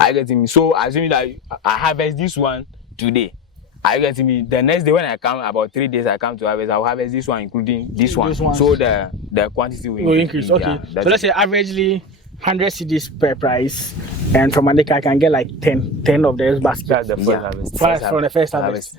I get me. So assuming that I harvest this one today, I get me. The next day when I come, about 3 days I come to harvest, I'll harvest this one, including this one. So the quantity will increase. Okay. So let's say averagely 100 cedis per price, and from an acre I can get like 10 of those baskets. That's the first harvest. From the first harvest.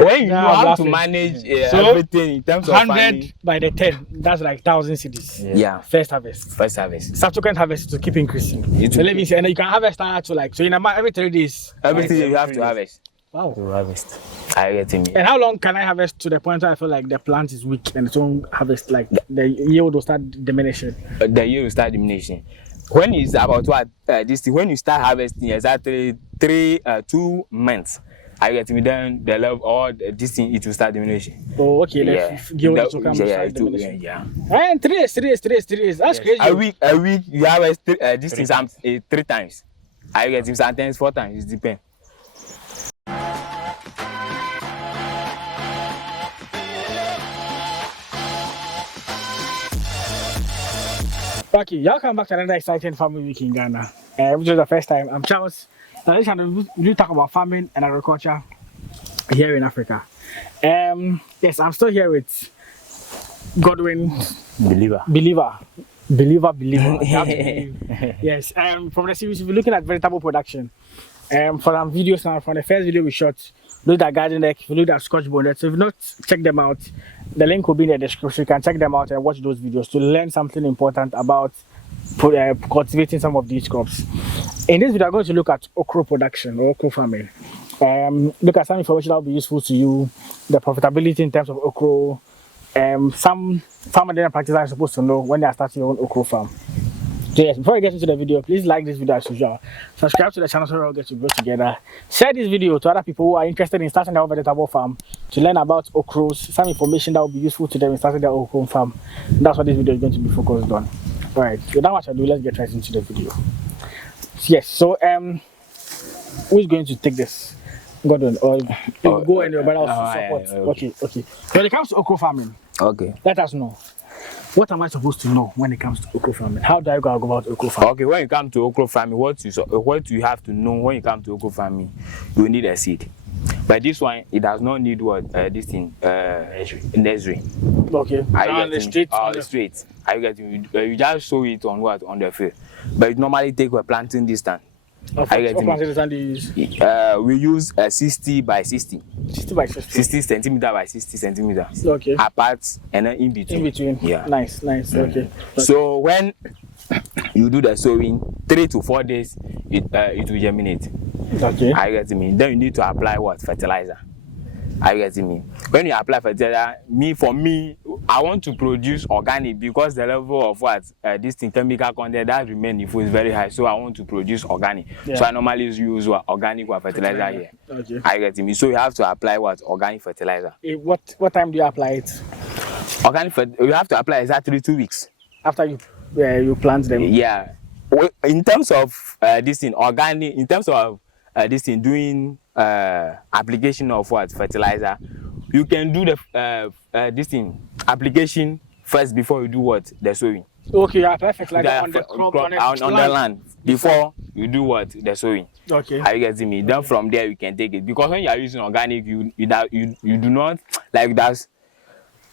When you have to manage everything in terms of 100 farming, by the 10, that's like 1,000 cedis. Yeah. First harvest. Subsequent harvest to keep increasing. So let me see, and then you can harvest to like, so in a month, every 3 days. Everything you have to harvest. Wow. To harvest. I get me. And how long can I harvest to the point where I feel like the plant is weak and it won't harvest, like the yield will start diminishing? The yield will start diminishing. When it's about this thing, when you start harvesting, exactly 2 months, I get me, then the level or this thing, it will start diminishing. Oh, okay. Yield will come start diminishing. Yeah. And 3 days. That's crazy. A week you harvest this thing 3 times. I get it sometimes 4 times. It depends. Okay, y'all come back to another exciting farming week in Ghana. Which is the first time. I'm Charles. This time we talk about farming and agriculture here in Africa. Yes, I'm still here with Godwin Believer. Believer. You have to believe. Yes. From the series, we're looking at vegetable production. For some videos now, from the first video we shot, look at garden deck, look at Scotch bonnet. So if you've not checked them out, the link will be in the description. You can check them out and watch those videos to learn something important about cultivating some of these crops. In this video, I'm going to look at okra production or okra farming. Look at some information that will be useful to you, the profitability in terms of okra, some farmer practices are supposed to know when they are starting your own okra farm. So yes, before I get into the video, please like this video as usual. Subscribe to the channel so we all get to grow together. Share this video to other people who are interested in starting their own vegetable farm to learn about okras, some information that will be useful to them in starting their okra farm. That's what this video is going to be focused on. Alright, without much ado, let's get right into the video. Yes, so who is going to take this? Godwin, or you go and your brother will support. Yeah, okay. When it comes to okra farming, let us know. What am I supposed to know when it comes to okra farming? How do I go about okra farming? Okay, when you come to okra farming, what you have to know when you come to okra farming, you need a seed. But this one, it does not need what this thing nursery. Okay. On the street. I get you just sow it on what on the field. But it normally take a planting distance. Okay. What planting distance do you use? We use 60 by 60. 60 by 60. 60 centimeter by 60 centimeters. Okay. Apart and then in between. In between. Yeah. Nice. Okay. So when you do the sowing, 3 to 4 days, it will germinate. Okay. I get me. Then you need to apply what fertilizer. I get me. When you apply fertilizer, for me, I want to produce organic because the level of this thing chemical content that remain if is very high. So I want to produce organic. Yeah. So I normally use organic fertilizer here. Okay. I get me. So you have to apply organic fertilizer. What time do you apply it? Organic you have to apply exactly 2 weeks after you plant them. Yeah. In terms of this thing organic, in terms of this thing doing application of fertilizer, you can do the this thing application first before you do the sowing. Okay, you apply fertilizer on the crop on the land before you do the sowing. Okay. Are you getting me? Then from there you can take it, because when you are using organic, you do not like that.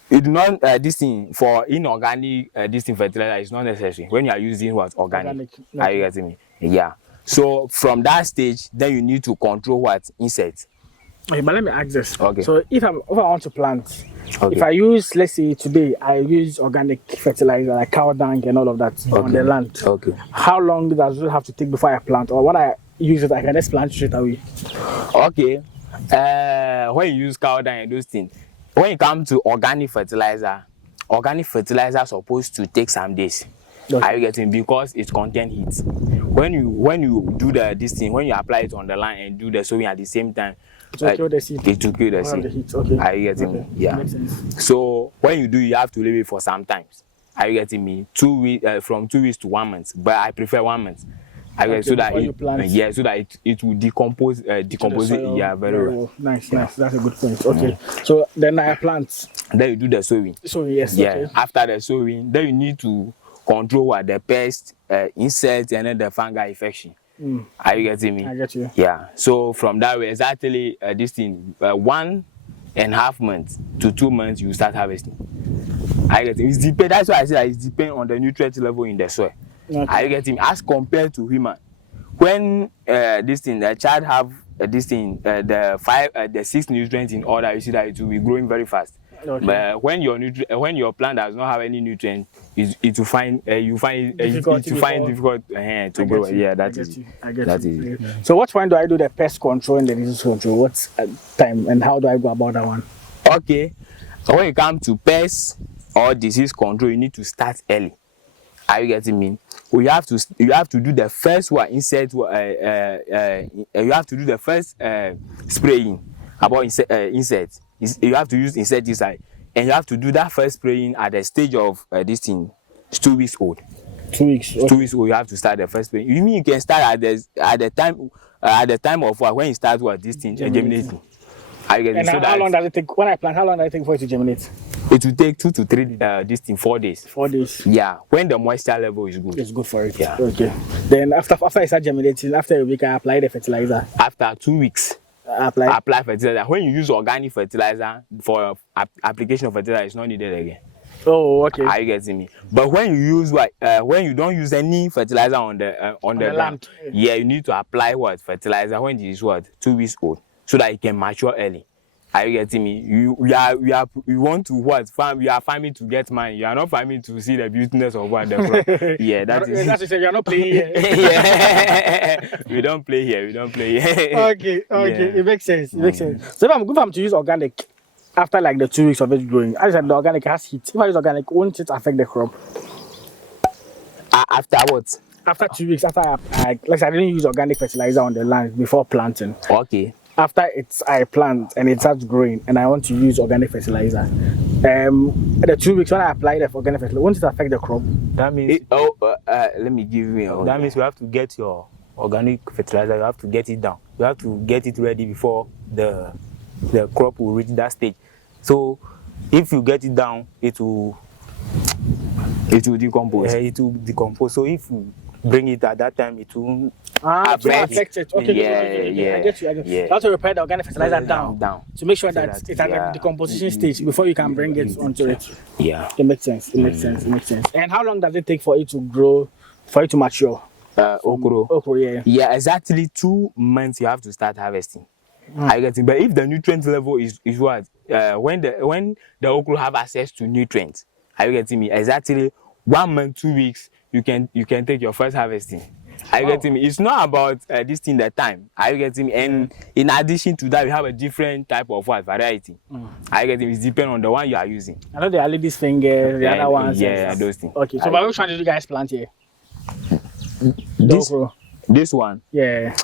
You do not this thing for inorganic this thing fertilizer is not necessary when you are using organic. Okay. Are you getting me? Yeah. So from that stage, then you need to control insects. Okay, but let me ask this. Okay. So if I want to plant, if I use, let's say today I use organic fertilizer like cow dung and all of that on the land. Okay. How long does it have to take before I plant, or when I use it I can just plant straight away? Okay. When you use cow dung and those things, when you come to organic fertilizer is supposed to take some days. Okay. Are you getting? Because it contains heat. When you do this thing, when you apply it on the land and do the sowing at the same time, it will kill the seed. It will kill the seed. The heat. Okay. Are you getting me? Yeah. Makes sense. So when you do, you have to leave it for some time. Are you getting me? 2 weeks, from 2 weeks to 1 month. But I prefer 1 month. So that so that it will decompose it. Yeah, very well. Nice. That's a good point. Okay. So then I plant. Then you do the sowing. So yes. Yeah. Okay. After the sowing, then you need to control what the pest, insects, and then the fungal infection. Are you getting me? I get you. Yeah. So from that way, exactly this thing, 1.5 months to 2 months, you start harvesting. I get it. It's depend. That's why I say that it depends on the nutrient level in the soil. Okay. I get him as compared to human. When this thing, the child have this thing, the 6 nutrients in order, you see that it will be growing very fast. Okay. But when your plant does not have any nutrient, it will find difficult to grow. Yeah, that is it. So what point do I do the pest control and the disease control? What time and how do I go about that one? Okay. So when you come to pest or disease control, you need to start early. Are you getting me? You have to do the first one insect. You have to do the first spraying about insects. You have to use insecticide, and you have to do that first spraying at the stage of this thing. It's 2 weeks old. 2 weeks. Okay. 2 weeks old. You have to start the first spraying. You mean you can start at the time of when you start this thing germinating. And so how long does it take? When I plant, how long does it take for it to germinate? It will take 2 to 3 4 days. 4 days. Yeah, when the moisture level is good. It's good for it. Yeah. Okay. Then after I start germinating, after a week, I apply the fertilizer. After 2 weeks, apply fertilizer. When you use organic fertilizer for application of fertilizer, it's not needed again. Oh, okay. Are you getting me? But when you use when you don't use any fertilizer on the land, yeah, you need to apply fertilizer when it is 2 weeks old, so that it can mature early. Are you getting me? You want to farm? You are farming to get money. You are not farming to see the beautiness of the crop. Yeah, that's it. You are not playing here. Yeah. We don't play here. Okay. Yeah. It makes sense. So if I'm to use organic after like the 2 weeks of it growing, I said the organic has heat. If I use organic, won't it affect the crop? After what? After 2 weeks, after I didn't use organic fertilizer on the land before planting. Okay. After I plant and it starts growing and I want to use organic fertilizer, the 2 weeks when I apply the organic fertilizer, won't it affect the crop? That means let me give you. That means you have to get your organic fertilizer. You have to get it down. You have to get it ready before the crop will reach that stage. So if you get it down, it will decompose. It will decompose. So if you bring it at that time, it will affect it. Okay. Yeah. I get you. You have to prepare the organic fertilizer down to make sure that it's at the decomposition stage before you can bring it onto it. Yeah. It makes sense. And how long does it take for it to grow, for it to mature? Okro. Yeah. Yeah, exactly 2 months you have to start harvesting. I get it. But if the nutrient level is what when the okro have access to nutrients, are you getting me? Exactly 1 month, 2 weeks, you can take your first harvesting. Are you getting me? It's not about this thing the time. Are you getting me? And in addition to that, we have a different type of variety. Are you getting me? It depends on the one you are using. I know the lady's finger, the other ones. Yeah, those things. Okay, so by which one did you guys plant here? This one. Yeah.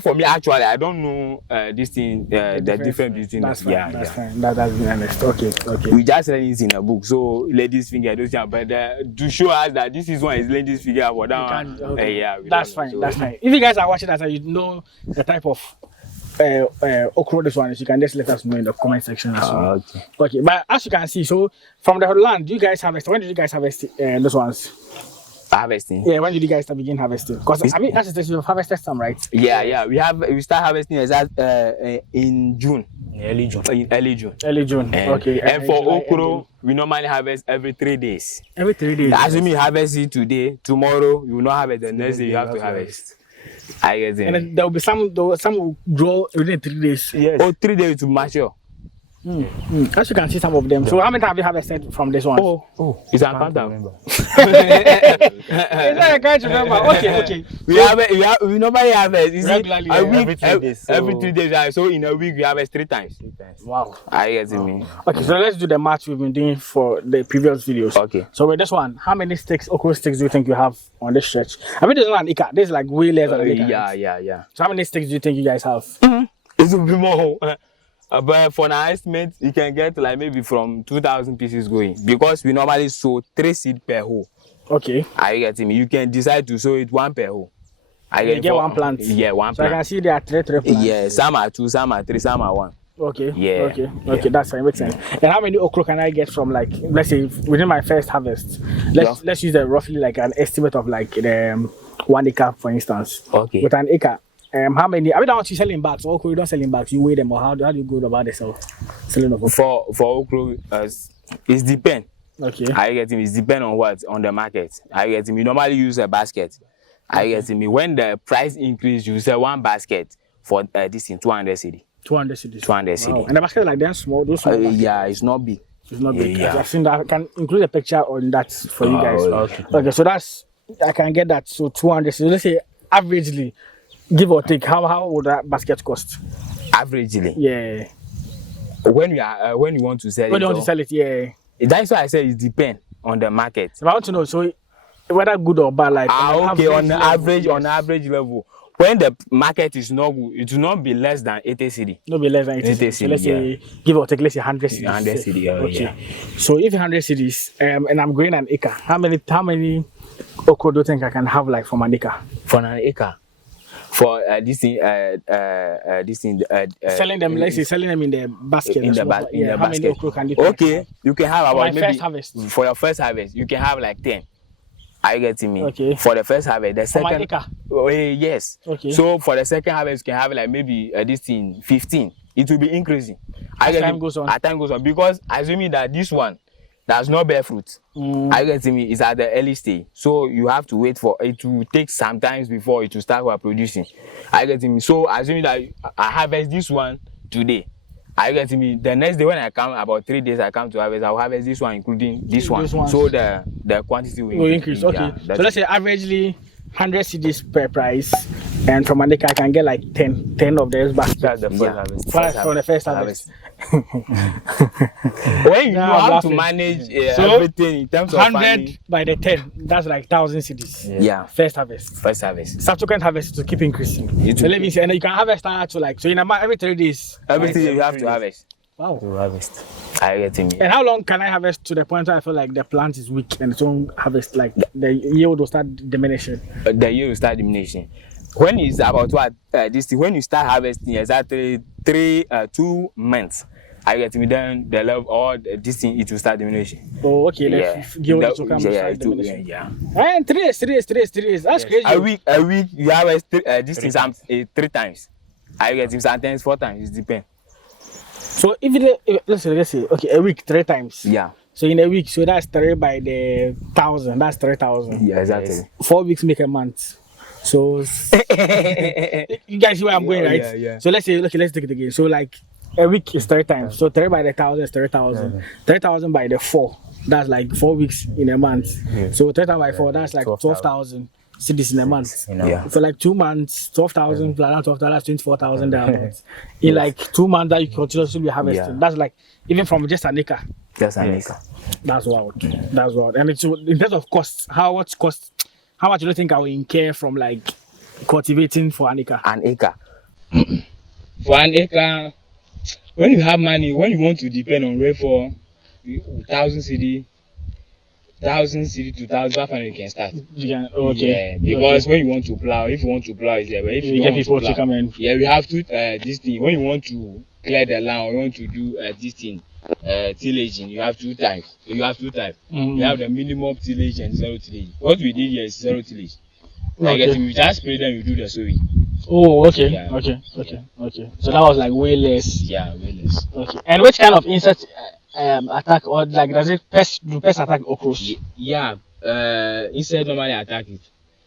For me, actually, I don't know this thing, the difference between. That's fine. That's fine. That's been honest. Okay. We just learn it in a book. So ladies' finger, those things, but to show us that this is one is ladies' finger, but that one, yeah. That's fine. That's fine. If you guys are watching that, you know the type of okra this one is, you can just let us know in the comment section as well. Okay. But as you can see, so from the land, do you guys harvest? When did you guys harvest those ones? Harvesting. Yeah, when did you guys start begin harvesting? Because I mean, that's the you've harvested some, right? Yeah. We start harvesting in June. Early June. Okay. And for okro, we normally harvest every 3 days. Every 3 days. Assuming you harvest it today, tomorrow you will not harvest. The next day you have to harvest. I get it. And then there will be some will grow within 3 days. Yes. 3 days to mature. As you can see some of them. So how many have you harvested from this one? It's uncountable. I can't remember. Okay. We normally harvest regularly every 3 days. So in a week we harvest 3 times. Wow. I get it. Okay, so let's do the math we've been doing for the previous videos. Okay. So with this one, how many okra sticks do you think you have on this stretch? I mean, this is not an acre. This is like way less than an acre. Yeah. So how many sticks do you think you guys have? It will be more. But for an estimate, you can get like maybe from 2,000 pieces going, because we normally sow 3 seeds per hole. Okay. Are you getting me? You can decide to sow it 1 per hole. You get 1 plant. Yeah, 1 so plant. I can see there are 3 plants. Yeah, some are 2, some are 3, some are 1. Okay. Yeah, Okay. yeah. Okay. That's fine. Makes sense. And how many okra can I get from like, let's say within my first harvest? Let's use the roughly like an estimate of like the 1 acre, for instance. Okay. With an acre, how many? I mean, don't you sell in bags? Okra, you don't sell in bags. You weigh them, or how do you go about the selling of okra? For okra, it depend. Okay. I get him. It depend on what on the market. I get him. You normally use a basket. I get him. When the price increase, you sell one basket for this in 200 cedi. 200 cities. 200 Wow. cedi. And the basket like them small, those small baskets. Yeah, it's not big. It's not big. Yeah. I've seen that. I can include a picture on that for you guys. Okay. Okay, so that's I can get that. So 200. So let's say averagely, give or take, how would that basket cost? Averagely, Yeah. when you want to sell When it, you want to sell it, yeah. that's why I say it depend on the market. If I want to know, so whether good or bad, like Okay, on the average, level, on average level, when the market is not good, it will not be less than 80 cedi. no be less than 80 80 cities. So let's cedi, say give or take, let's say 100 cities. 100 cedi, Okay. yeah. So if 100 cities, and I'm growing an acre, how many okra do you think I can have like from an acre? For an acre, for this thing, Selling them, let's say selling them in the basket. in the, How many basket. okra can you think I can Okay, have? you can have For my about maybe first harvest. for your first harvest, you can have like 10. Are you getting me? Okay. For the first harvest, the For my second. acre? Yes. Okay. So for the second harvest, you can have like maybe this thing 15. It will be increasing. As time goes on. As time goes on, because assuming that this one does not bear fruit. Are you getting me? It's at the early stage, so you have to wait for it to take some times before it will start producing. Are you getting me? So assuming that I harvest this one today. Are you getting me? The next day when I come, about 3 days I come to harvest, I'll harvest this one including this one. So the quantity will increase. Okay. Yeah, So let's say averagely 100 cedis per price, and from an acre I can get like 10 of those baskets. That's the first harvest. From the first harvest. When you Now I'm have to laughing. manage So, everything in terms of 100 farming, by the 10, that's like 1,000 cedis. yeah, First harvest. first harvest. Subsequent harvest to keep increasing. So let me see, and then you can harvest that to like, so in a month, every 3 days. Everything Right. you have to harvest. Wow. To harvest. Are you getting me? And how long can I harvest to the point where I feel like the plant is weak and it won't harvest, like the yield will start diminishing? The yield will start diminishing. When it's about what this thing, when you start harvesting exactly 2 months, are you getting me? Then the level or this thing it will start diminishing. Oh, okay. Yeah, The yield will come yeah, start it will, diminishing. yeah. And 3 days. That's crazy. A week you harvest this thing 3 times. Are you getting sometimes 4 times? It depends. So let's say okay, a week 3 times. Yeah. So in a week, so that's 3 by the 1,000. That's 3,000. Yeah, exactly. 4 weeks make a month. So you guys see where I'm going, right? Yeah, yeah. So let's say, okay, let's take it again. So like a week is 3 times. So 3 by the 1,000 is 3,000. 3,000 by the 4. That's like 4 weeks in a month. So 3 times by 4, that's like 12,000 cities in a month. You know? Yeah. For like 2 months, 12,000 plus 12,000, that's 24,000 downwards. In like 2 months that you continuously be harvesting. Yeah. That's like even from just an acre. Just an Yes. acre. That's wild. That's wild. And it's in terms of costs, how much do you think I will incur from like cultivating for an acre? An acre. For an acre, when you have money, when you want to depend on rainfall, 1,000 cedi to 1,500 you can start. You can, okay. Yeah, because when you want to plow, if you want to plow, it's there. But if You you get don't people want to to plow, come in. yeah, we have to this thing. When you want to clear the land or you want to do this thing, tillaging, you have 2 types. So you have 2 types. You have the minimum tillage and zero tillage. What we did here is zero tillage. Like Okay. we just spray them, you do the sowing. Oh, okay. Yeah. Okay. So that was like way less. Yeah, way less. Okay. And which kind of insect attack, or like do pests attack okros? Yeah, insect normally attack it.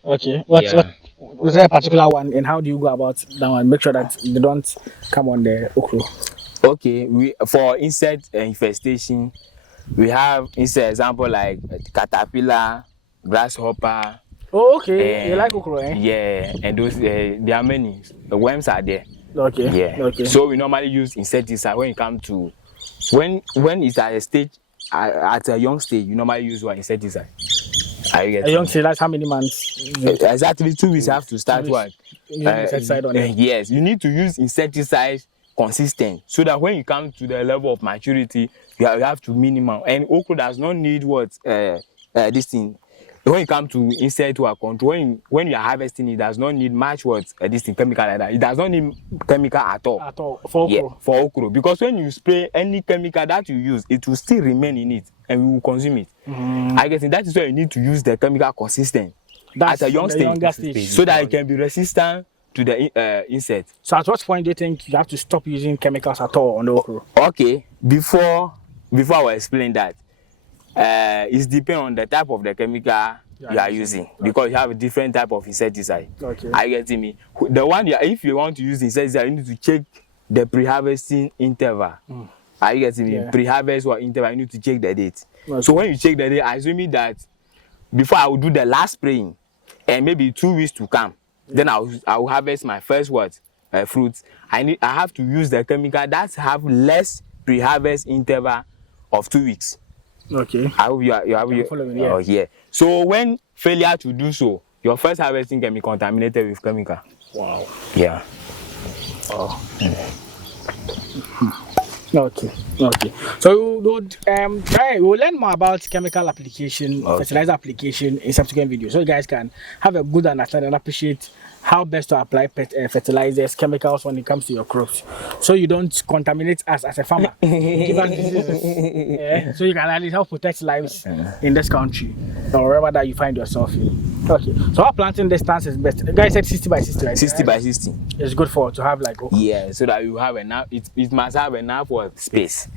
Okay. Yeah. Was there a particular one, and how do you go about that one? Make sure that they don't come on the okro. Okay, for insect infestation, we have insect example like caterpillar, grasshopper. Oh, okay. You like okro, eh? Yeah, and those there are many. The worms are there. Okay. Yeah. Okay. So we normally use insecticide when it comes to when it's at a stage at a young stage. You normally use what insecticide. Are you A getting young me? seed, that's how many months? Exactly 2 weeks. You have to start 2 what? weeks. You use insecticide on it. Yes, you need to use insecticide consistent so that when you come to the level of maturity, you have to minimum. And okra does not need what this thing when you come to insect or control, when you are harvesting, it does not need much this thing chemical like that. It does not need chemical at all. At all for okra. Yeah, for okra, because when you spray any chemical that you use, it will still remain in it and we will consume it. I guess that is why you need to use the chemical consistent That's at a young stage, so that it can be resistant to the insect. So at what point do you think you have to stop using chemicals at all on the okra? Okay, before I will explain that, it depends on the type of the chemical you are using, because you have a different type of insecticide. Okay. Are you getting me? The one if you want to use insecticide, you need to check the pre-harvesting interval. Are you getting me? Yeah. Pre-harvest or interval, you need to check the date. Okay. So when you check the date, assuming that before I will do the last spraying, and maybe 2 weeks to come, then I will harvest my first fruits. I have to use the chemical that have less pre-harvest interval of 2 weeks. Okay. I hope you are following, yeah. Oh, yeah. So when failure to do so, your first harvesting can be contaminated with chemical. Wow. Yeah. Oh. Okay. So we'll learn more about chemical application, fertilizer application in subsequent videos, so you guys can have a good understanding and appreciate how best to apply fertilizers, chemicals when it comes to your crops, so you don't contaminate us as a farmer. Give us diseases, yeah, so you can at least help protect lives in this country or wherever that you find yourself in. Okay, so our planting distance is best. The guy said 60 by 60, right? 60 by 60. It's good to have like yeah, so that you have enough. It must have enough space.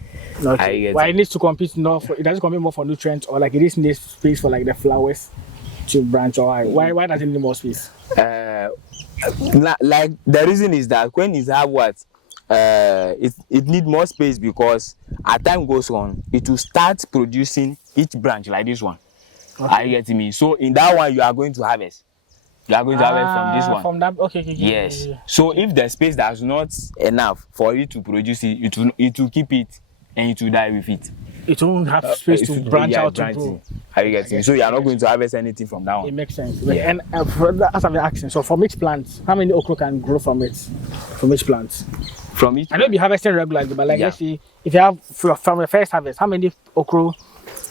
Okay. Why it needs to compete enough? It doesn't compete more for nutrients, or like it just needs space for like the flowers to branch, or why does it need more space? Like the reason is that when it have it need more space, because as time goes on, it will start producing each branch like this one. Okay. Are you getting me? So in that one you are going to harvest. You are going to harvest from this one. From that, okay. Yes. Yeah. So if the space does not enough for it to produce it, it will keep it and it will die with it. It won't have space to branch out to grow. Are you getting me? So you are not going to harvest anything from that one. It makes sense. Yeah. And as I've been asking, so from each plant, how many okra can grow from it? From each plant? From each. I know you'll be harvesting regularly, but like let's see, if you have from the first harvest, how many okra?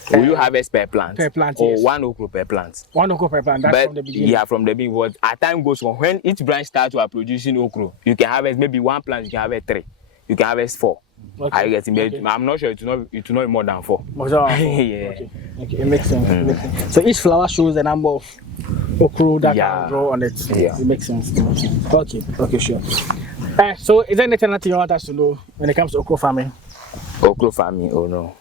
Will you harvest per plant? Per plant, or yes. one okra per plant? One okra per plant. That's but from the beginning. Yeah, from the beginning. But as time goes on, when each branch starts to producing okra, you can harvest maybe one plant. You can harvest 3. You can harvest 4. Okay. Are you getting me? Okay. I'm not sure it will not be more than 4. More than 4. Yeah. Okay, it makes sense. It makes sense. So each flower shows the number of okra that can grow on it. Yeah. It makes sense. Okay, sure. So is there anything that you want us to know when it comes to okra farming? Okra farming? Oh no.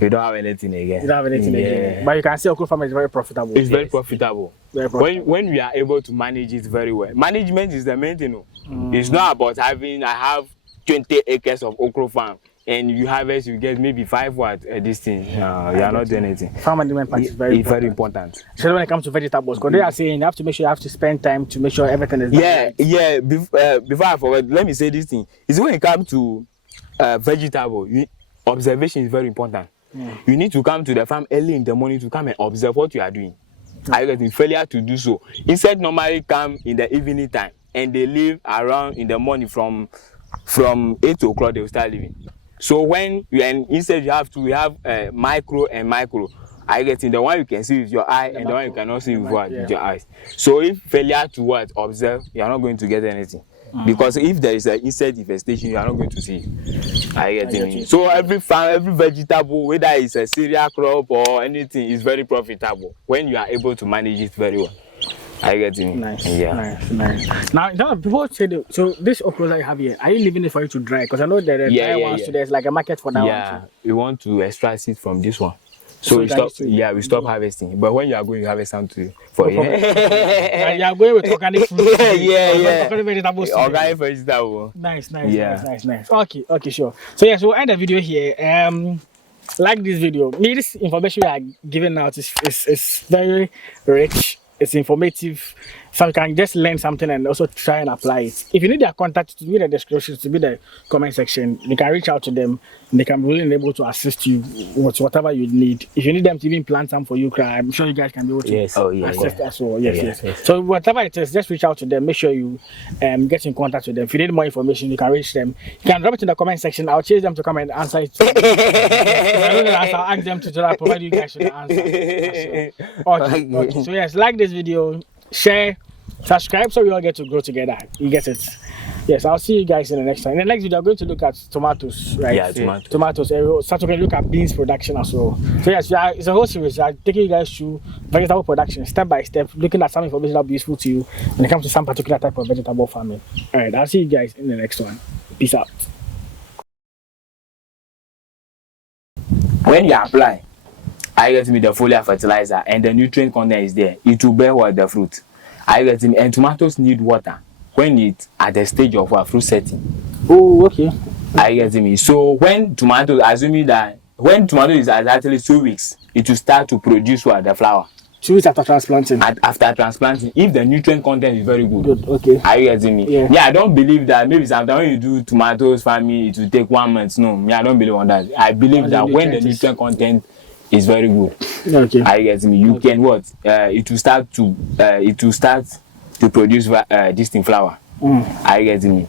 You don't have anything again. You don't have anything again. But you can see okra farming is very profitable. It's very profitable. Very profitable. When we are able to manage it very well. Management is the main thing. It's not about I have 20 acres of okra farm and you harvest, you get maybe 5 this thing. You are not doing anything. Farm management part is very important. So when it comes to vegetables, because they are saying you have to make sure you have to spend time to make sure everything is done. Yeah. Before I forget, let me say this thing. Is when it comes to vegetable, observation is very important. You need to come to the farm early in the morning to come and observe what you are doing. Are you getting? Failure to do so, insect normally come in the evening time and they leave around in the morning from 8 o'clock. They will start leaving. So when you insect, we have micro and macro. Are you getting? The one you can see with your eye and the one you cannot see with your eyes. So if failure to observe, you are not going to get anything. Because if there is an insect infestation, you are not going to see it. Are you getting me? So every farm, every vegetable, whether it's a cereal crop or anything, is very profitable when you are able to manage it very well. Are you getting me? Nice. Yeah. Nice. Now people say so this okra that you have here, are you leaving it for you to dry? Because I know there are dry ones, so there's like a market for that one. Yeah, we want to extract it from this one. So we stop harvesting. But when you are going to harvest something for you. You are going with organic fruit. Yeah. Organic vegetables. Organic vegetable. Nice. Okay, sure. So yes, we'll end the video here. Like this video. This information we are giving out is very rich. It's informative so you can just learn something and also try and apply it. If you need their contact, to be the description, to be the comment section, you can reach out to them. And they can be really able to assist you with whatever you need. If you need them to even plant some for you, I'm sure you guys can be able to Yes. Oh, yeah, assist yeah. as well. Yes, Yeah, yes, yes. So whatever it is, just reach out to them. Make sure you get in contact with them. If you need more information, you can reach them. You can drop it in the comment section. I'll chase them to come and answer it. If I don't know the answer, I'll ask them to provide you guys with the answer. Okay. So yes, like this video, share, subscribe, so we all get to grow together. You get it? Yes, I'll see you guys in the next time. In the next video, I'm going to look at tomatoes, right? Yeah, tomatoes. Tomatoes. We'll start to look at beans production as well. So yes, it's a whole series. I'm taking you guys through vegetable production, step by step, looking at some information that will be useful to you when it comes to some particular type of vegetable farming. All right, I'll see you guys in the next one. Peace out. When you apply, I get me the foliar fertilizer and the nutrient content is there. It will bear what the fruit. I get me, and tomatoes need water when it's at the stage of a fruit setting. Oh, okay. I get me. So when tomatoes, assuming that when tomato is at actually 2 weeks, it will start to produce what the flower. 2 weeks after transplanting. After transplanting, if the nutrient content is very good. Good. Okay. Are you getting me? Yeah. I don't believe that maybe sometimes when you do tomatoes farming, it will take 1 month. No, I don't believe on that. I believe that when the nutrient content is very good. Okay. Are you getting me? You can what? It will start to produce this thing flower. Are you getting me?